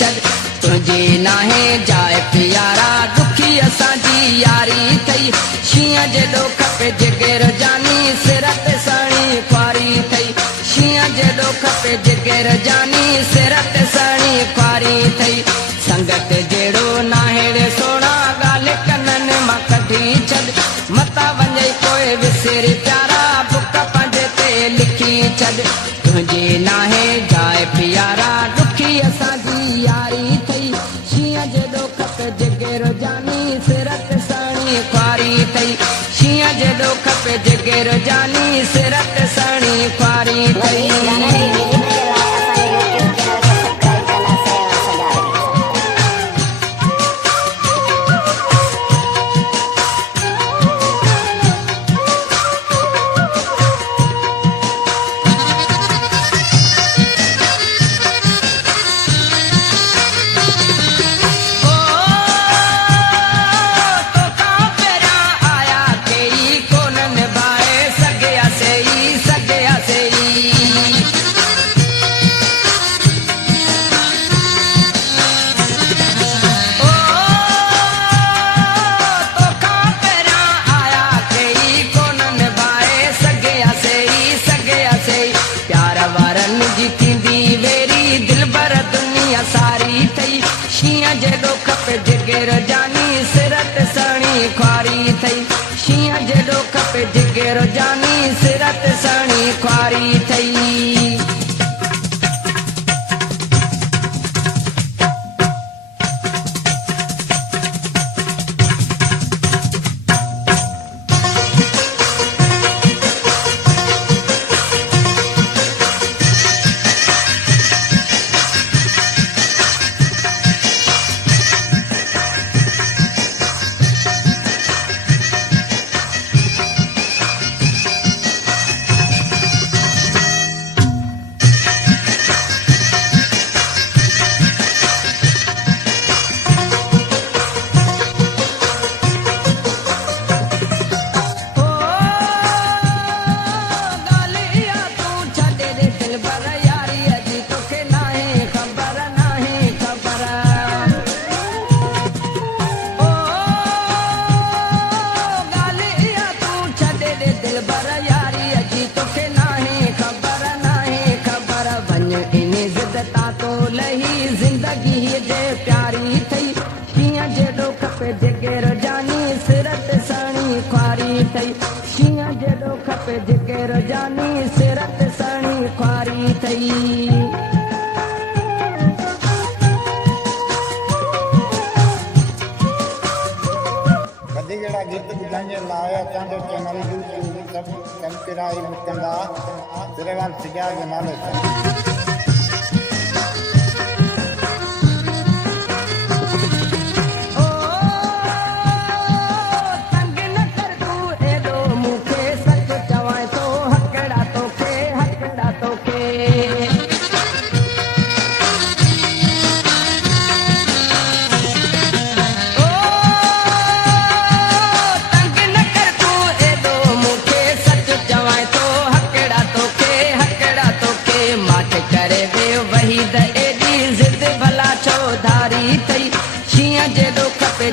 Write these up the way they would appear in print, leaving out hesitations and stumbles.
छॾ तुझे नाहे जाए प्यारा दुखी असांजी यारी थई शींहं जेॾो खपे जिगर जानी सिर ते सणी ख्वारी थई शींहं जेॾो खपे जिगर जानी सिर ते सणी ख्वारी थई संगत जहिड़ो नाहे सोना ॻाल्हि कननि मां कढी छॾ मता वञे कोई विसिरी प्यारा बुक पंहिंजे ते लिखी छॾ तुंहिंजे नाहे जाए प्यारा दुखी असांजी यारी थई शींहं जेॾो खपे जिगर जानी सिर ते सणी ख्वारी थई शींहं जेॾो खपे जिगर जानी सिर ते सणी ख्वारी थई शींहं जेॾो खपे जिगर जानी सिर ते सणी ख्वारी थई शींहं जेॾो खपे जिगर जानी सिर ते सणी ख्वारी थई जिगर जानी सिर ते सणी ख्वारी थई शींहं जेॾो खपे जिगर जानी सिर ते सणी ख्वारी थई कॾहिं जहिड़ा गीत ॿुधण जे लाइ असांजो चैनल यूट्यूब सभु सब्सक्राइब कंदा सिरेवाल सिजा जो नालो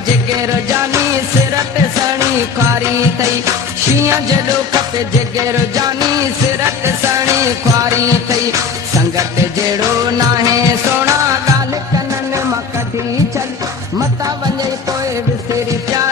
जिगर जानी सिर ते सणी ख्वारी थई शींहं जेॾो खपे जिगर जानी सिर ते सणी ख्वारी थई संगत जहिड़ो नाहे सोना ॻाल्हि कननि मां कढी छॾ मता वञे कोई विसिरी प्यार